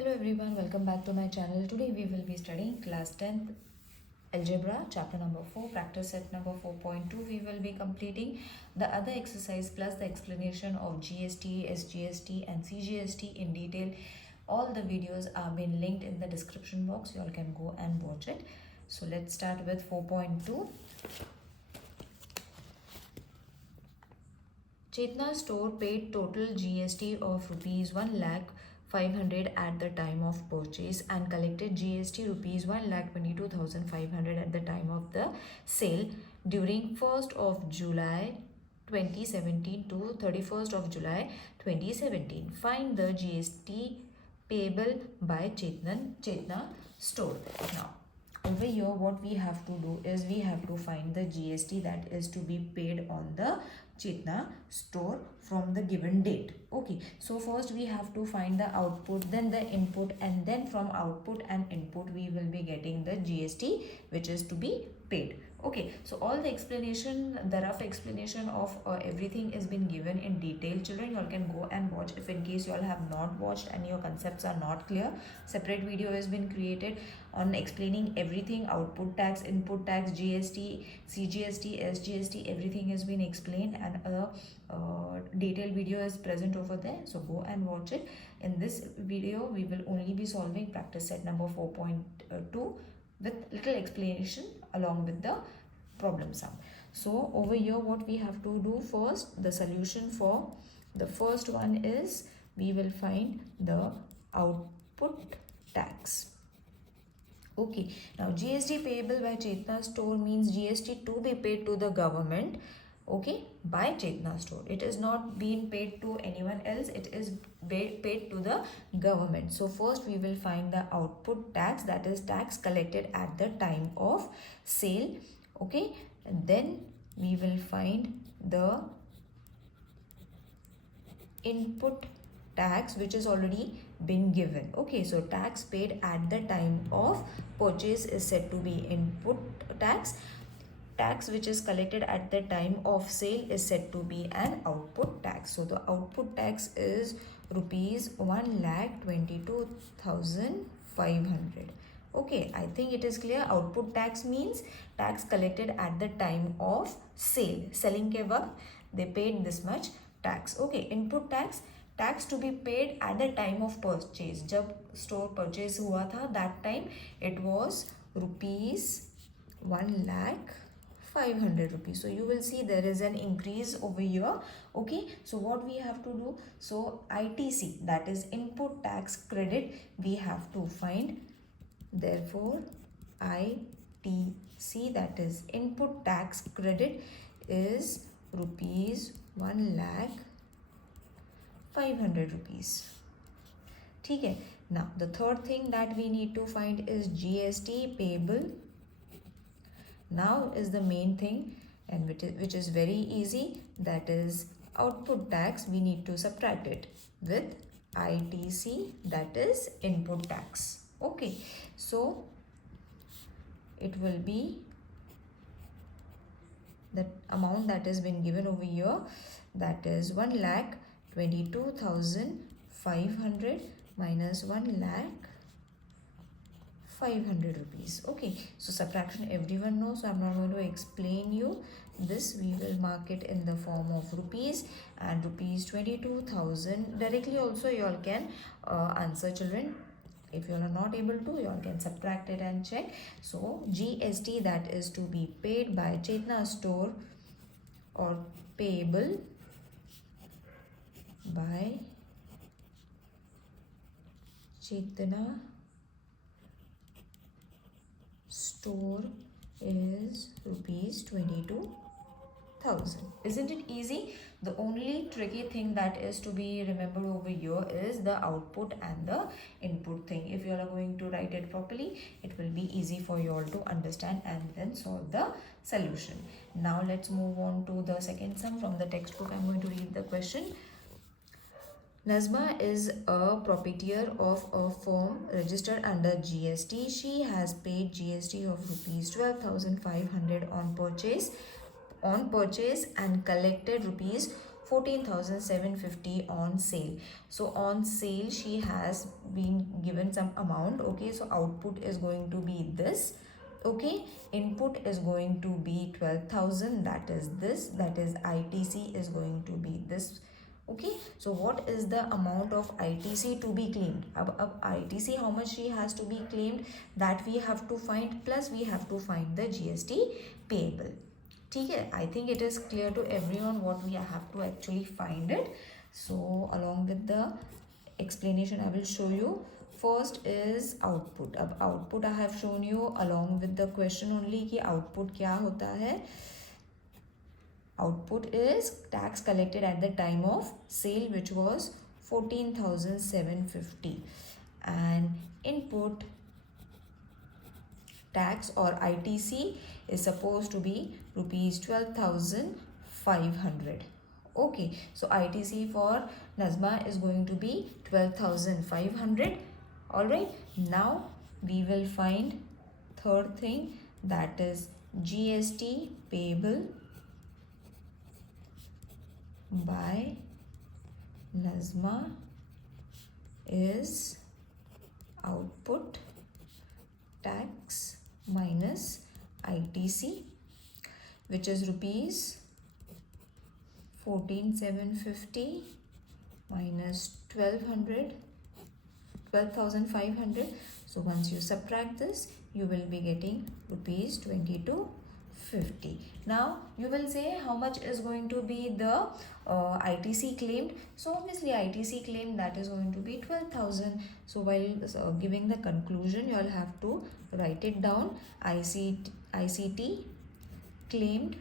Hello everyone, welcome back to my channel. Today we will be studying class 10th algebra chapter number 4, practice set number 4.2. We will be completing the other exercise plus the explanation of GST, sgst and cgst in detail. All the videos are been linked in the description box. You all can go and watch it. So let's start with 4.2. Chetna store paid total GST of rupees 1,05,000 at the time of purchase and collected GST rupees 1,22,500 at the time of the sale during 1st of July 2017 to 31st of July 2017. Find the GST payable by Chetna store. Now, over here what we have to do is we have to find the GST that is to be paid on the Chetna store from the given date. Okay, so first we have to find the output, then the input, and then from output and input we will be getting the GST which is to be paid. Okay, so all the explanation, the rough explanation of everything is been given in detail. Children, you all can go and watch. If in case you all have not watched and your concepts are not clear, separate video has been created on explaining everything: output tax, input tax, GST, cgst, sgst, everything has been explained, and a detailed video is present over there. So go and watch it. In this video we will only be solving practice set number 4.2 with little explanation along with the problem sum. So over here what we have to do first, the solution for the first one is we will find the output tax. Okay, now GST payable by Chetna store means GST to be paid to the government, okay, by Chetna store. It is not being paid to anyone else, it is paid to the government. So first we will find the output tax, that is tax collected at the time of sale, okay, and then we will find the input tax which is already been given. Okay, so tax paid at the time of purchase is said to be input tax. Tax which is collected at the time of sale is said to be an output tax. So the output tax is rupees 1,22,500. Okay, I think it is clear. Output tax means tax collected at the time of sale. Selling ke waqt they paid this much tax. Okay, input tax, tax to be paid at the time of purchase. जब store purchase हुआ था, that time it was rupees 1,05,000 rupees. So you will see there is an increase over here. Okay, so what we have to do, so ITC, that is input tax credit, we have to find. Therefore ITC, that is input tax credit, is rupees 1,05,000 rupees. Okay, now the third thing that we need to find is GST payable. Now is the main thing, and which is very easy, that is output tax. We need to subtract it with ITC, that is input tax. Okay, so it will be the amount that has been given over here, that is 1,22,500 minus 1,05,000 rupees. Okay, so subtraction everyone knows, so I'm not going to explain you this. We will mark it in the form of rupees, and rupees 22,000 directly also you all can answer, children. If you are not able to, you all can subtract it and check. So GST, that is to be paid by Chetna store or payable by Chetna store is rupees 22,000. Isn't it easy? The only tricky thing that is to be remembered over here is the output and the input thing. If you are going to write it properly, it will be easy for you all to understand and then solve the solution. Now let's move on to the second sum from the textbook. I'm going to read the question. Nazma is a proprietor of a firm registered under GST. She has paid GST of rupees 12,500 on purchase and collected rupees 14,750 on sale. So on sale she has been given some amount. Okay, so output is going to be this. Okay, input is going to be 12,000, that is this, that is ITC is going to be this. Okay, so what is the amount of ITC to be claimed? Ab ITC how much she has to be claimed, that we have to find, plus we have to find the GST payable. ठीक है, I think it is clear to everyone what we have to actually find it. So along with the explanation I will show you. First is output. अब output I have shown you along with the question only कि output क्या होता है. Output is tax collected at the time of sale, which was 14,750, and input tax or ITC is supposed to be rupees 12,500. Okay, so ITC for Nazma is going to be 12,500. All right, now we will find third thing, that is GST payable by Nazma is output tax minus ITC, which is rupees 14,750 minus 12,500. So once you subtract this, you will be getting rupees 2250. Now you will say how much is going to be the ITC claimed. So obviously ITC claimed, that is going to be 12,000. So while giving the conclusion, you all have to write it down. ICT claimed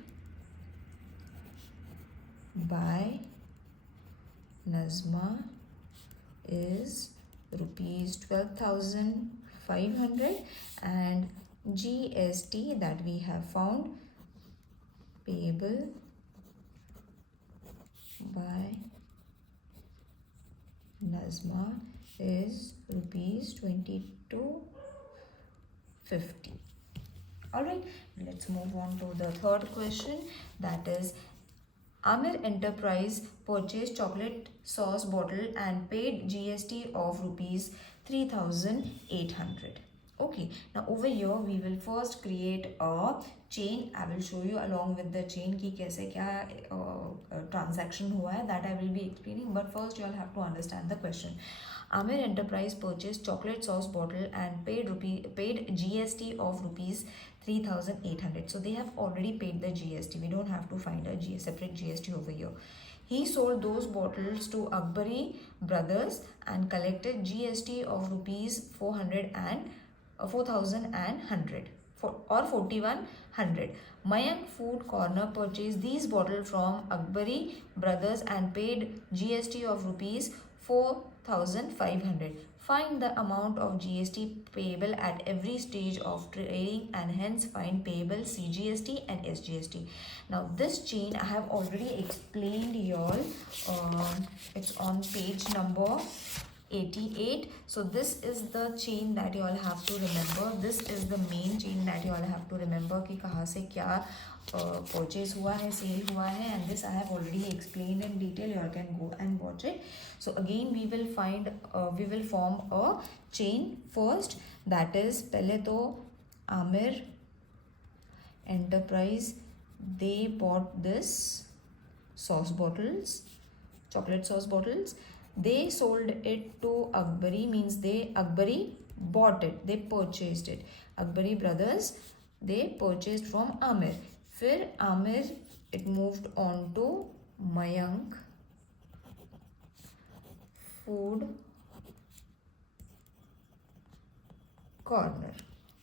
by Nazma is rupees 12,500, and GST that we have found payable by Nazma is rupees 2250. Alright, let's move on to the third question, that is Amir Enterprise purchased chocolate sauce bottle and paid GST of rupees 3,800. Okay, now over here we will first create a chain. I will show you along with the chain ki kaise kya transaction hua hai, that I will be explaining, but first you all have to understand the question. Amir Enterprise purchased chocolate sauce bottle and paid GST of rupees 3,800. So they have already paid the GST. We don't have to find a separate GST over here. He sold those bottles to Akbari brothers and collected GST of rupees 4,100 or 4,100. Mayank Food Corner purchased these bottles from Akbari brothers and paid GST of rupees 4,500. Find the amount of GST payable at every stage of trading and hence find payable cgst and sgst. Now this chain I have already explained y'all. It's on page number 88. So this is the chain that you all have to remember. This is the main chain that you all have to remember कि कहाँ से क्या purchase हुआ है, sale हुआ है, and this I have already explained in detail. You all can go and watch it. So again we will form a chain first, that is पहले तो Amir Enterprise, they bought this sauce bottles, chocolate sauce bottles. They sold it to Akbari, means Akbari bought it, they purchased it. Akbari brothers, they purchased from Amir. फिर Amir, it moved on to Mayank Food Corner.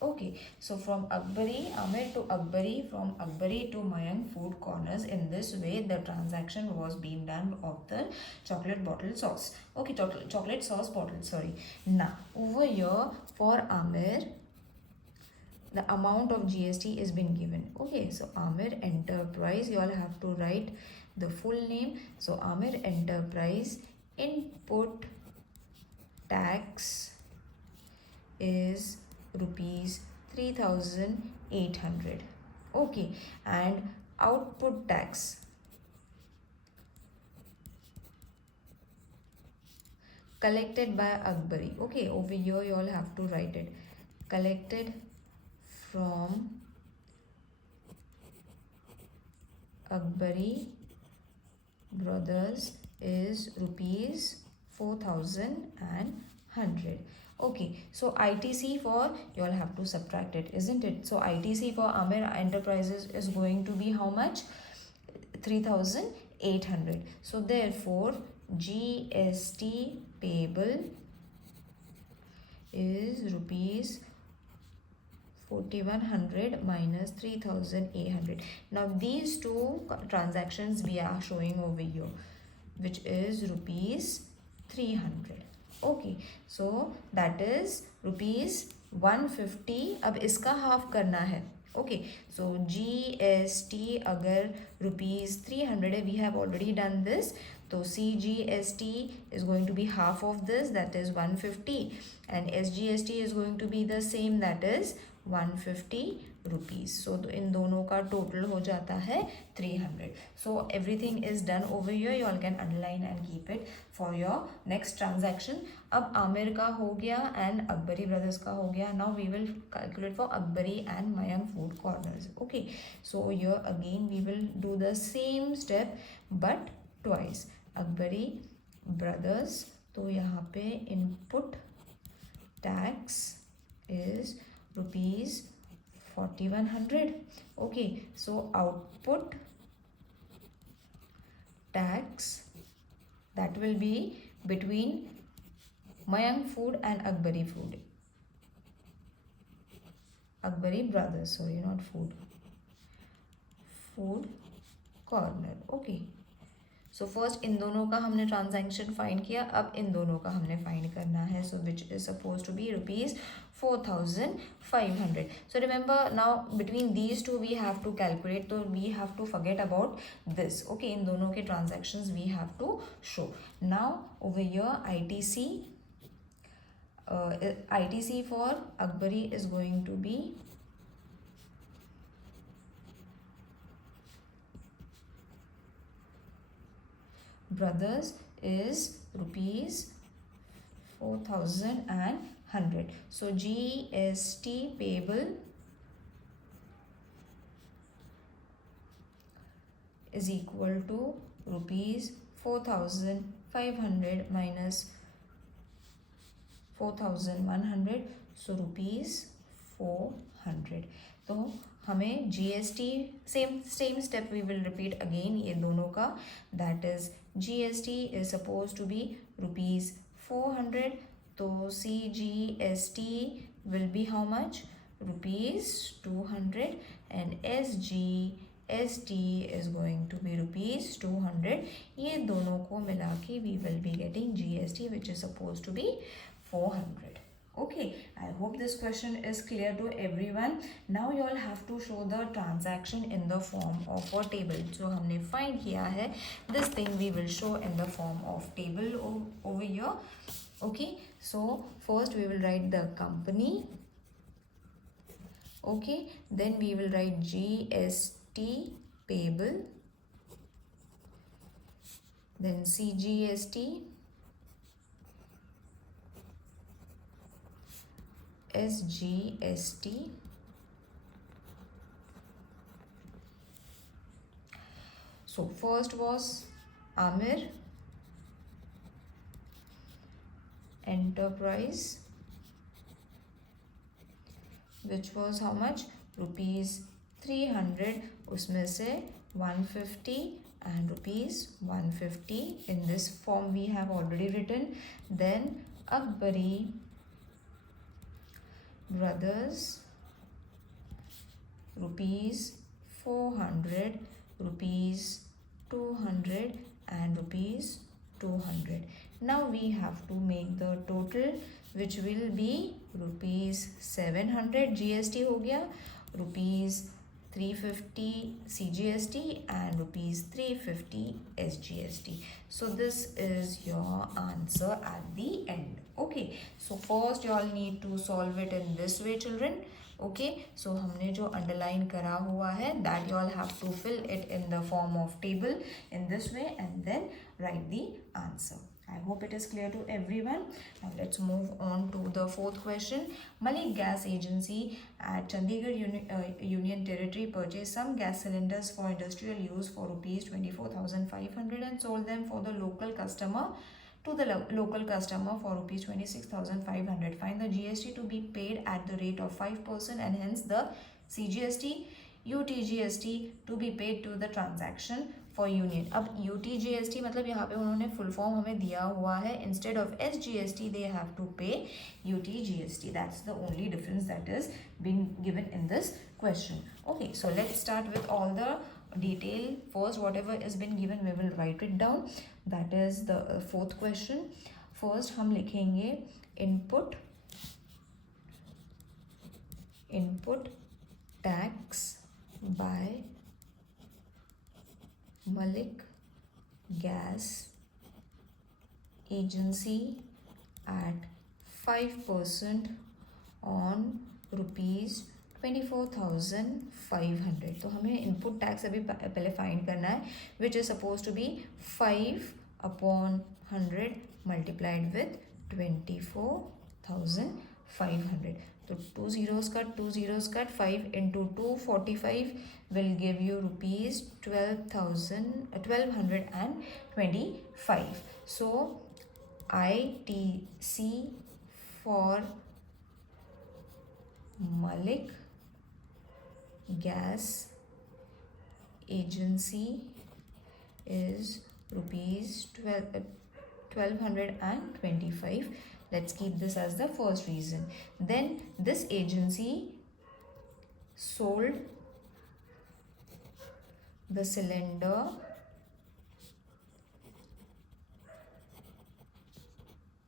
Okay, so from Akbari, Amir to Akbari, from Akbari to Mayank Food Corners. In this way, the transaction was being done of the chocolate bottle sauce. Okay, chocolate sauce bottle, sorry. Now, over here, for Amir, the amount of GST is been given. Okay, so Amir Enterprise, you all have to write the full name. So Amir Enterprise input tax is rupees 3,800. Okay, and output tax collected by Akbari. Okay, over here you all have to write it. Collected from Akbari brothers is rupees 4,100. Okay, so ITC for, you all have to subtract it, isn't it? So ITC for Amir Enterprises is going to be how much? 3,800. So therefore GST payable is rupees 4,100 minus 3,800. Now these two transactions we are showing over here, which is rupees 300. Okay, so that is rupees 150. अब इसका half करना है. Okay, so GST अगर rupees 300 है, we have already done this. So cgst is going to be half of this, that is 150, and sgst is going to be the same, that is 150 rupees. So इन दोनों का total हो जाता है 300. So everything is done over here. You all can underline and keep it for your next transaction. अब आमिर का हो गया and Akbari brothers का हो गया. Now we will calculate for Akbari and Mayang food corners. Okay, so here again we will do the same step but twice. Akbari brothers, तो यहाँ पे input tax is rupees 4,100. Okay, so output tax, that will be between Mayang food and Akbari food. Akbari brothers, sorry, not food. Food corner. Okay. So first इन दोनों का हमने transaction find किया, अब इन दोनों का हमने find करना है. So which is supposed to be rupees 4,500. So remember now between these two we have to calculate. So we have to forget about this. Okay, इन दोनों के transactions we have to show. Now over here ITC for Akbari is going to be brothers is rupees 4,100. So GST payable is equal to rupees 4,500 minus 4,100. So rupees 400. तो हमें GST same step we will repeat again ये दोनों का, that is GST is supposed to be rupees 400. तो CGST will be how much? Rupees 200, and SGST is going to be rupees 200. ये दोनों को मिला के we will be getting GST, which is supposed to be 400. Okay, I hope this question is clear to everyone. Now you all have to show the transaction in the form of a table. So हमने find किया है, this thing we will show in the form of table over here. Okay, so first we will write the company. Okay, then we will write GST payable, then CGST, SGST, so first was Amir Enterprise, which was how much? Rupees 300, उसमें से 150 and rupees 150 in this form we have already written. Then Akbari brothers, rupees 400, rupees 200 and rupees 200. Now we have to make the total, which will be rupees 700 GST हो गया, rupees 350 CGST and rupees 350 SGST. So this is your answer at the end. Okay, so first you all need to solve it in this way, children. Okay, so हमने जो underline करा हुआ है, that you all have to fill it in the form of table in this way and then write the answer. I hope it is clear to everyone. Now let's move on to the fourth question. Malik Gas Agency at Chandigarh Union Territory purchased some gas cylinders for industrial use for rupees 24,500 and sold them for the local customer to the local customer for rupees 26,500. Find the GST to be paid at the rate of 5% and hence the cgst utgst to be paid to the transaction for union. अब utgst मतलब यहाँ पे उन्होंने full form हमें दिया हुआ है, instead of sgst they have to pay utgst. That's the only difference that is being given in this question. Okay, so let's start with all the detail. First, whatever is been given we will write it down. That is the fourth question. First हम लिखेंगे input tax by Malik Gas Agency at 5% on rupees 24,500. तो हमें input tax अभी पहले find करना है, which is suppose to be 5/100 multiplied with 24,500. तो 2 zeros cut 5 into 2 45 will give you rupees 1225. So ITC for Malik Gas Agency is rupees 1225. Let's keep this as the first reason. Then this agency sold the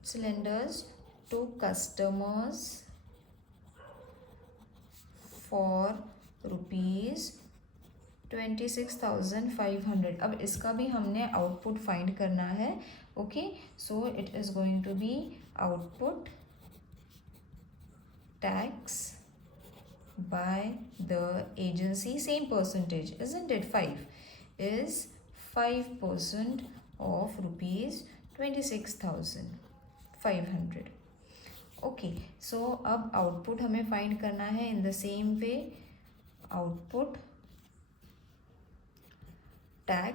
cylinders to customers for rupees 26,500. अब इसका भी हमने output find करना है. Okay, so it is going to be output tax by the agency, same percentage, isn't it? 5 is 5% of rupees 26,500. Okay, so अब output हमें find करना है in the same way. Output tax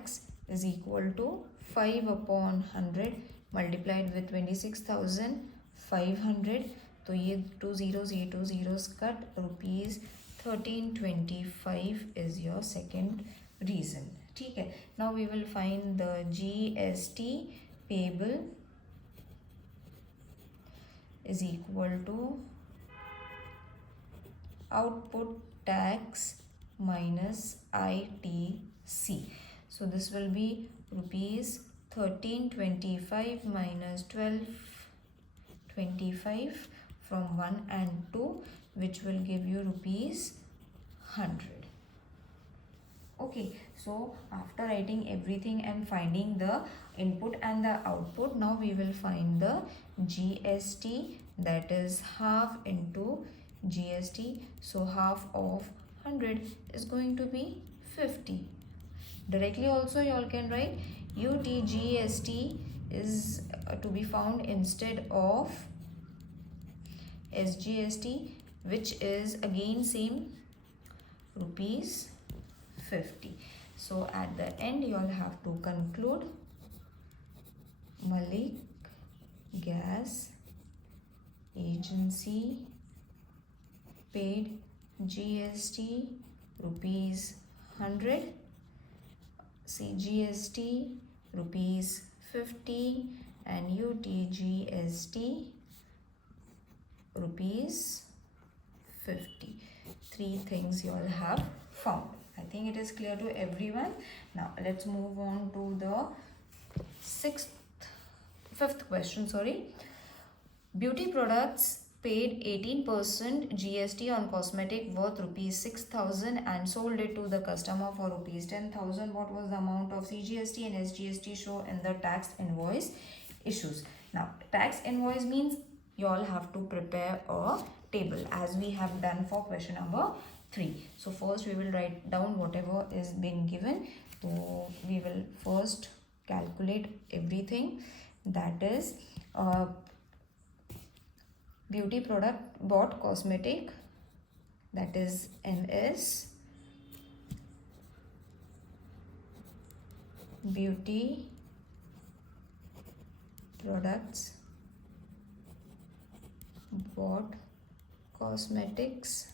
is equal to 5/100 multiplied with 26,500. तो ये 2 zeros cut, rupees 1325 is your second reason. ठीक है. Now we will find the GST payable is equal to output tax minus ITC. So this will be rupees 1325 minus 1225 from 1 and 2, which will give you rupees 100. Okay, so after writing everything and finding the input and the output, now we will find the GST, that is half into GST. So half of 100 is going to be 50. Directly also you all can write utgst is to be found instead of sgst, which is again same rupees 50. So at the end you all have to conclude Malik Gas Agency paid GST rupees 100, cgst rupees 50 and utgst rupees 50. 3 things you all have found. I think it is clear to everyone. Now let's move on to the fifth question. Beauty products paid 18% GST on cosmetic worth rupees 6,000 and sold it to the customer for rupees 10,000. What was the amount of cgst and sgst show in the tax invoice issues? Now tax invoice means you all have to prepare a table as we have done for question number 3. So first we will write down whatever is being given. So we will first calculate everything. that is beauty product bought cosmetic, that is MS, beauty products bought cosmetics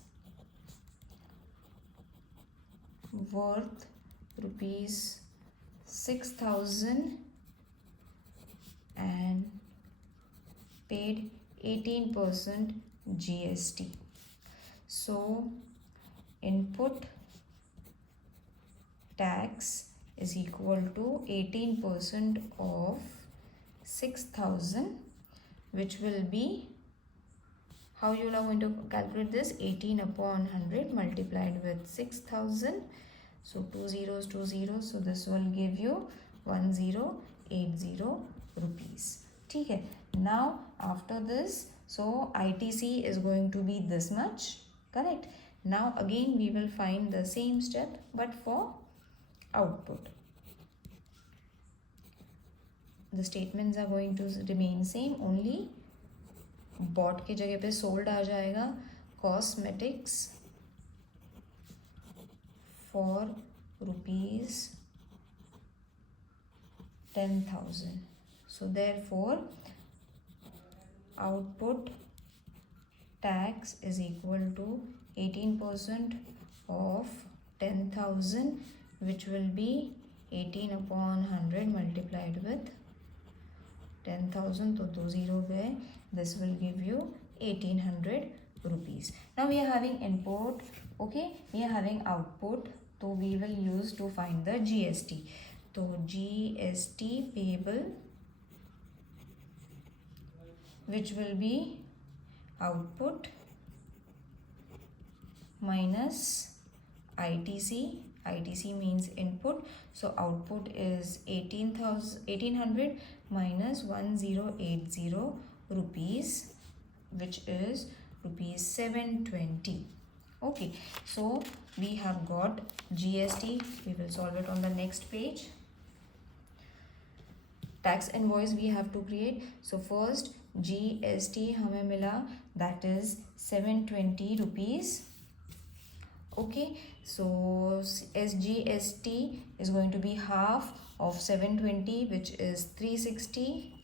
worth rupees 6,000 and paid 18% GST. So input tax is equal to 18% of 6,000, which will be, how you are going to calculate this, 18 upon 100 multiplied with 6,000. So 2 zeros, 2 zeros. So this will give you 1080 rupees. Okay. Now after this, so ITC is going to be this much, correct? Now again we will find the same step but for output. The statements are going to remain same, only bought की जगह पे sold आ जाएगा. Cosmetics for rupees 10,000. So therefore output tax is equal to 18% of 10,000, which will be 18 upon 100 multiplied with 10,000. So 2 0 गए. This will give you 1800 rupees. Now we are having input, okay, we are having output, so we will use to find the GST. So GST payable, which will be output minus ITC. ITC means input, so output is 1800 minus 1080 rupees, which is rupees 720. Okay, so we have got GST. We will solve it on the next page. Tax invoice we have to create. So first GST हमें मिला, that is 720 rupees. Okay, so SGST is going to be half of 720, which is 360.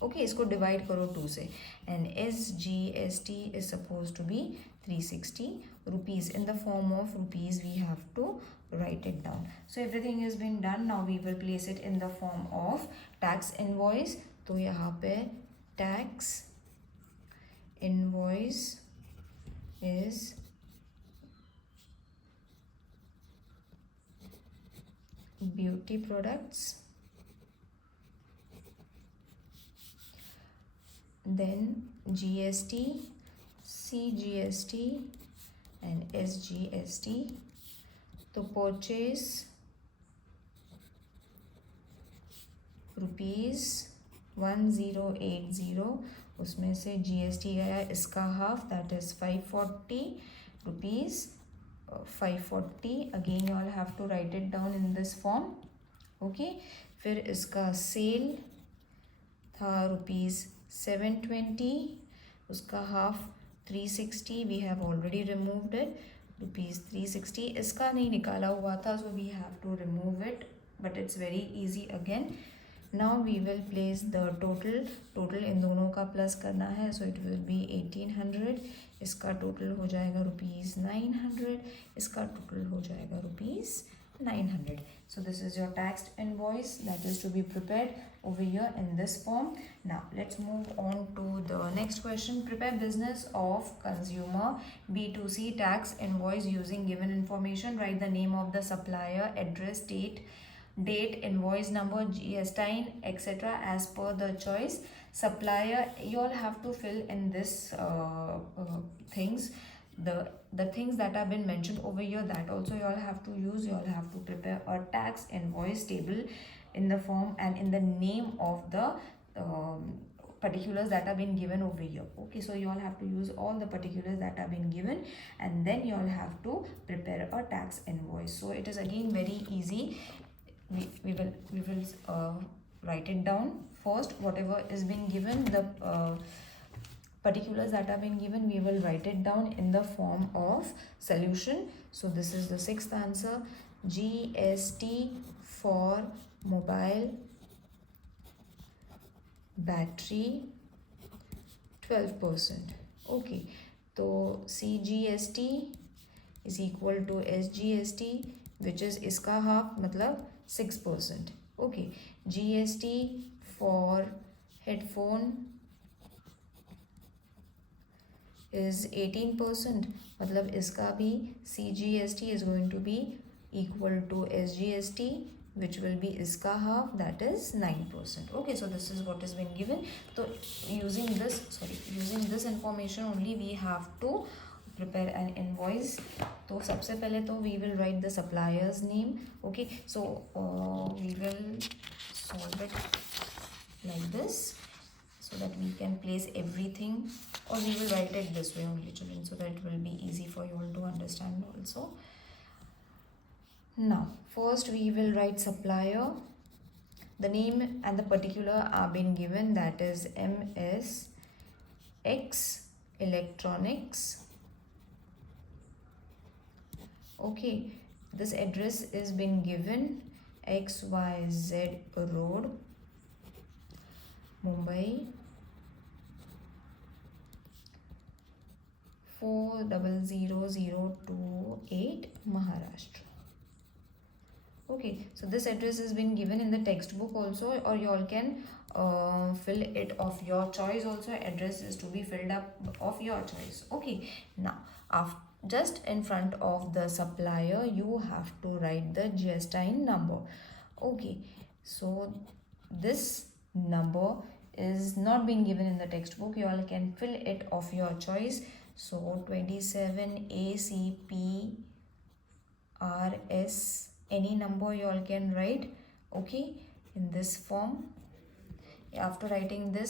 Okay, इसको divide करो 2 से, and SGST is supposed to be 360 rupees. In the form of rupees we have to write it down. So everything has been done. Now we will place it in the form of tax invoice. तो यहाँ पे tax invoice is beauty products, then GST, cgst and sgst. तो purchase rupees 1080, उसमें से GST गया इसका half, that is 540 rupees. 540, again you all have to write it down in this form. Okay, फिर इसका सेल था rupees 720, उसका half 360, we have already removed it, rupees 360. इसका नहीं निकाला हुआ था, so we have to remove it, but it's very easy again. Now we will place the total इन दोनों का प्लस करना है, so it will be 1800. इसका टोटल हो जाएगा rupees 900, इसका टोटल हो जाएगा rupees 900. So this is your taxed invoice that is to be prepared over here in this form. Now let's move on to the next question. Prepare business of consumer B2C tax invoice using given information. Write the name of the supplier, address, date, invoice number, GSTIN, etc. as per the choice. Supplier, you all have to fill in this things, the things that have been mentioned over here, that also you all have to use. You all have to prepare a tax invoice table in the form and in the name of the particulars that have been given over here. Okay, so you all have to use all the particulars that have been given, and then you all have to prepare a tax invoice. So it is again very easy. We will write it down. first whatever is being given, the particulars that are being given, we will write it down in the form of solution. So this is the sixth answer. GST for mobile battery 12%. Okay, so cgst is equal to sgst, which is iska half, matlab 6%. Okay, GST for headphone is 18%, matlab iska bhi cgst is going to be equal to sgst, which will be iska half, that is 9%. Okay, so this is what has been given. So using this information only, we have to prepare an invoice. So सबसे पहले तो we will write the supplier's name. Okay, so we will solve it like this, so that we can place everything, or we will write it this way only, children, so that it will be easy for you all to understand also. Now first we will write supplier. The name and the particular are being given, that is MSX Electronics. Okay, this address is being given, XYZ Road, Mumbai 400028, Maharashtra. Okay, so this address has been given in the textbook also, or you all can fill it of your choice also. Address is to be filled up of your choice. Okay, now just in front of the supplier you have to write the GSTIN number. Okay, so this number is not being given in the textbook, you all can fill it of your choice. So 27ACPRS, any number you all can write. Okay, in this form. After writing the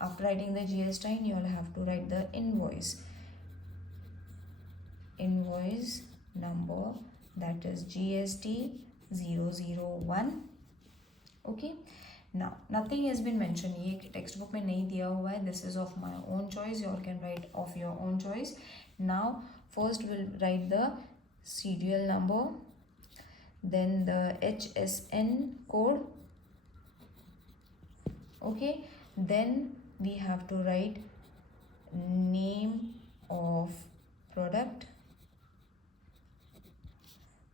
GSTIN, you all have to write the invoice number, that is GST 001. Okay, now nothing has been mentioned, ये textbook में नहीं दिया हुआ है. This is of my own choice, you all can write of your own choice. Now first we'll write the serial number, then the HSN code. Okay, then we have to write name of product,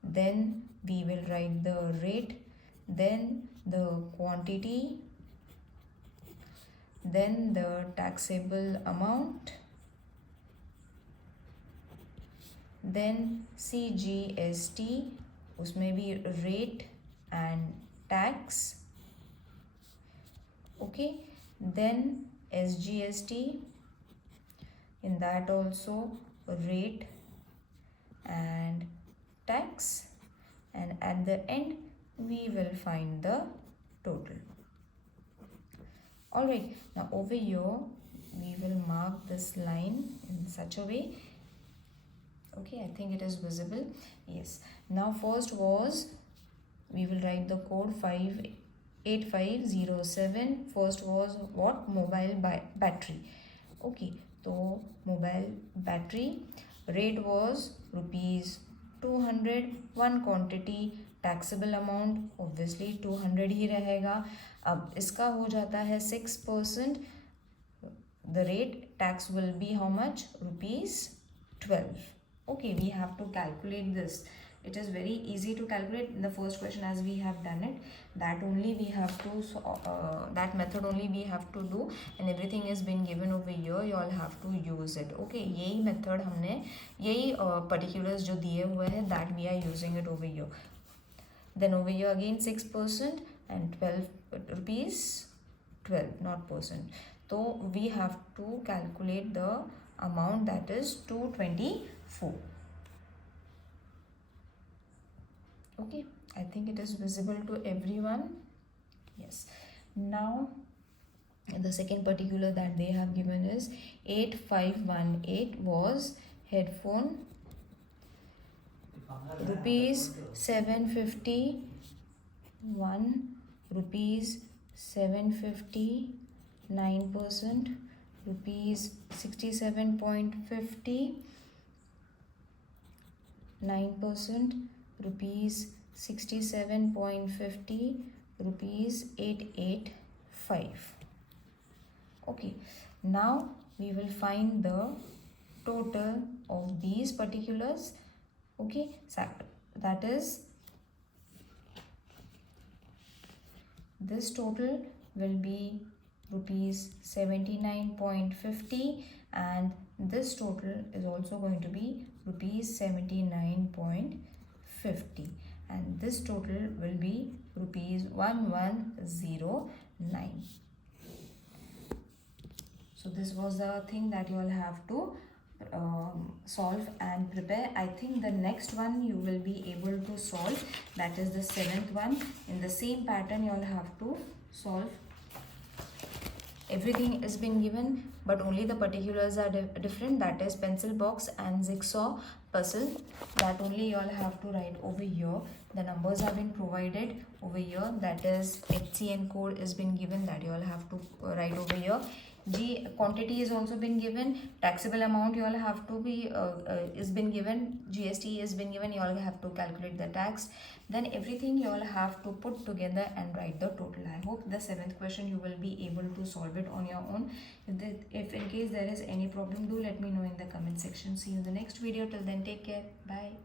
then we will write the rate, then the quantity, then the taxable amount, then cgst, उसमें भी rate and tax. Okay, then sgst, in that also rate and tax, and at the end we will find the total. Alright, now over here we will mark this line in such a way. Okay, I think it is visible. Yes, now first was, we will write the code 58507. First was what? Mobile battery. Okay, so mobile battery, rate was rupees 200, one quantity, taxable amount obviously 200 ही रहेगा. अब इसका हो जाता है 6%, the rate tax will be how much? Rupees 12. Okay, we have to calculate this. It is very easy to calculate in the first question, as we have done it. That only we have to that method only we have to do, and everything is been given over here, you all have to use it. Okay, यही method हमने, यही particulars जो दिए हुए हैं, that we are using it over here. Then over here again 6% and 12 rupees, 12 not percent. So we have to calculate the amount, that is 224. Okay, I think it is visible to everyone. Yes, now the second particular that they have given is 8518 was headphone, rupees 750, 1 rupees 750, 9%, rupees 67.50, 9%, rupees 67.50, rupees 885. Okay, now we will find the total of these particulars. Okay, that is, this total will be rupees 79.50 and this total is also going to be rupees 79.50 and this total will be rupees 1109. So this was the thing that you all have to solve and prepare. I think the next one you will be able to solve, that is the 7th one. In the same pattern you all have to solve. Everything is been given but only the particulars are different, that is pencil box and jigsaw puzzle, that only you all have to write over here. The numbers have been provided over here, that is HCN code is been given, that you all have to write over here. Quantity is also been given, taxable amount you all have to be is been given, GST is been given, you all have to calculate the tax. Then everything you all have to put together and write the total. I hope the 7th question you will be able to solve it on your own. If in case there is any problem, do let me know in the comment section. See you in the next video. Till then, take care. Bye.